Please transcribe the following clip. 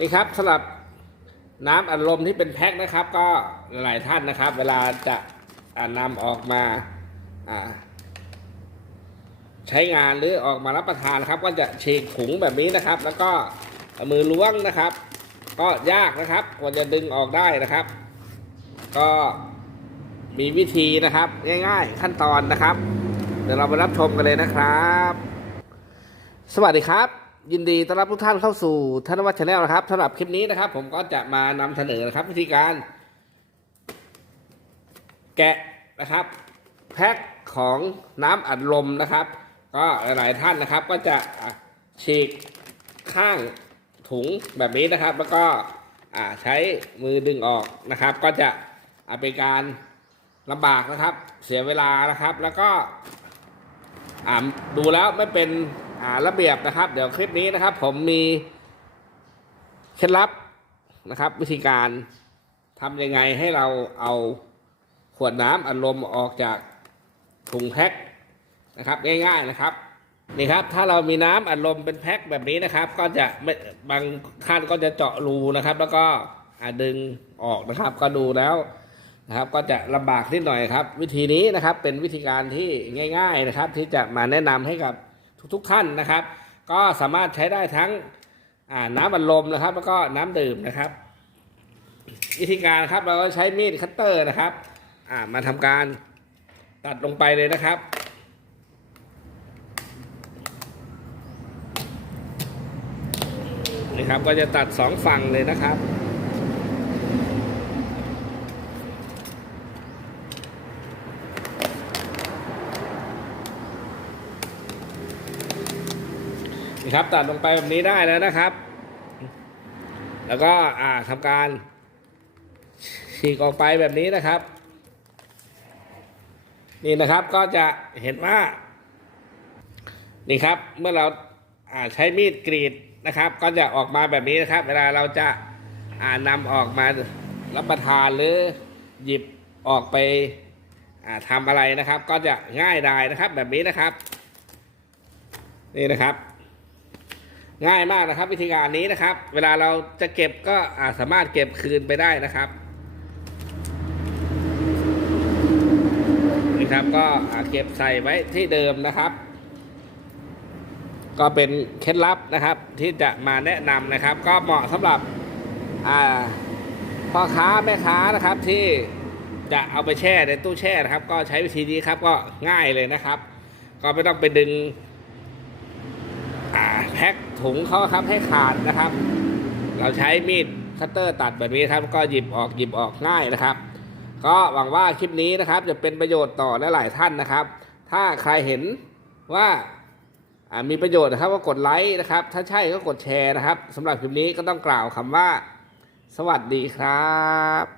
นี่ครับสำหรับน้ำอัดลมที่เป็นแพ็คนะครับ ก็หลายท่านนะครับ เวลาจะานำออกมาใช้งานหรือออกมารับประทานครับ ก็จะฉีกถุงแบบนี้นะครับ แล้วก็มือล้วงนะครับ ก็ยากนะครับกว่าจะดึงออกได้นะครับ ก็มีวิธีนะครับ ง่าย ๆ ขั้นตอนนะครับ เดี๋ยวเราไปรับชมกันเลยนะครับ สวัสดีครับ ยินดีต้อนรับทุกท่านเข้าสู่ธนวัฒน์ชาแนลนะครับสำหรับคลิปนี้นะครับ ผมก็จะมานำเสนอนะครับ วิธีการ แกะนะครับ แพ็คของน้ำอัดลมนะครับ ก็หลาย ๆ ท่านนะครับ ก็จะฉีกข้างถุงแบบนี้นะครับ แล้วก็ใช้มือดึงออกนะครับ ก็จะเป็นการลำบากนะครับ เสียเวลานะครับ แล้วก็ดูแล้วไม่เป็น ระเบียบนะครับ เดี๋ยวคลิปนี้นะครับ ผมมีเคล็ดลับนะครับ วิธีการทำยังไงให้เราเอาขวดน้ำอัดลมออกจากถุงแพ็คนะครับ ง่ายๆนะครับนี่ครับ ถ้าเรามีน้ำอัดลมเป็นแพ็คแบบนี้นะครับ ก็จะไม่บางท่านก็จะเจาะรูนะครับ แล้วก็ดึงออกนะครับ ก็ดูแล้วนะครับ ก็จะลำบากนิดหน่อยครับ วิธีนี้นะครับเป็นวิธีการที่ง่าย ๆนะครับ ที่จะมาแนะนำให้กับ ทุกๆท่านนะครับ ก็สามารถใช้ได้ทั้งน้ำบัลลมนะครับ แล้วก็น้ำดื่มนะครับ วิธีการครับเราก็ใช้มีดคัตเตอร์นะครับมาทำการตัดลงไปเลยนะครับนี่ครับก็จะตัดสองฝั่งเลยนะครับ นี่ครับตัดลงไปแบบนี้ได้แล้วนะครับ แล้วก็อ่าทำการฉีกออกไปแบบนี้นะครับ นี่นะครับก็จะเห็นว่า นี่ครับเมื่อเราอ่าใช้มีดกรีดนะครับ ก็จะออกมาแบบนี้นะครับ เวลาเราจะอ่านำออกมารับประทานหรือหยิบออกไปทำอะไรนะครับ ก็จะง่ายดายนะครับแบบนี้นะครับ นี่นะครับ ง่ายมากนะครับ วิธีการนี้นะครับ เวลาเราจะเก็บก็อาสามารถเก็บคืนไปได้นะครับนี่ครับก็เก็บใส่ไว้ที่เดิมนะครับ ก็เป็นเคล็ดลับนะครับ ที่จะมาแนะนำนะครับ ก็เหมาะสำหรับพ่อค้าแม่ค้านะครับที่จะเอาไปแช่ในตู้แช่นะครับ ก็ใช้วิธีนี้ครับก็ง่ายเลยนะครับ ก็ไม่ต้องไปดึง แพ็คถุงเขาครับให้ขาดนะครับ เราใช้มีดคัตเตอร์ตัดแบบนี้ครับ ก็หยิบออกหยิบออกง่ายนะครับ ก็หวังว่าคลิปนี้นะครับ จะเป็นประโยชน์ต่อหลายๆท่านนะครับ ถ้าใครเห็นว่าอ่ามีประโยชน์นะครับก็กดไลค์นะครับ ถ้าใช่ก็กดแชร์นะครับสำหรับคลิปนี้ก็ต้องกล่าวคำว่า สวัสดีครับ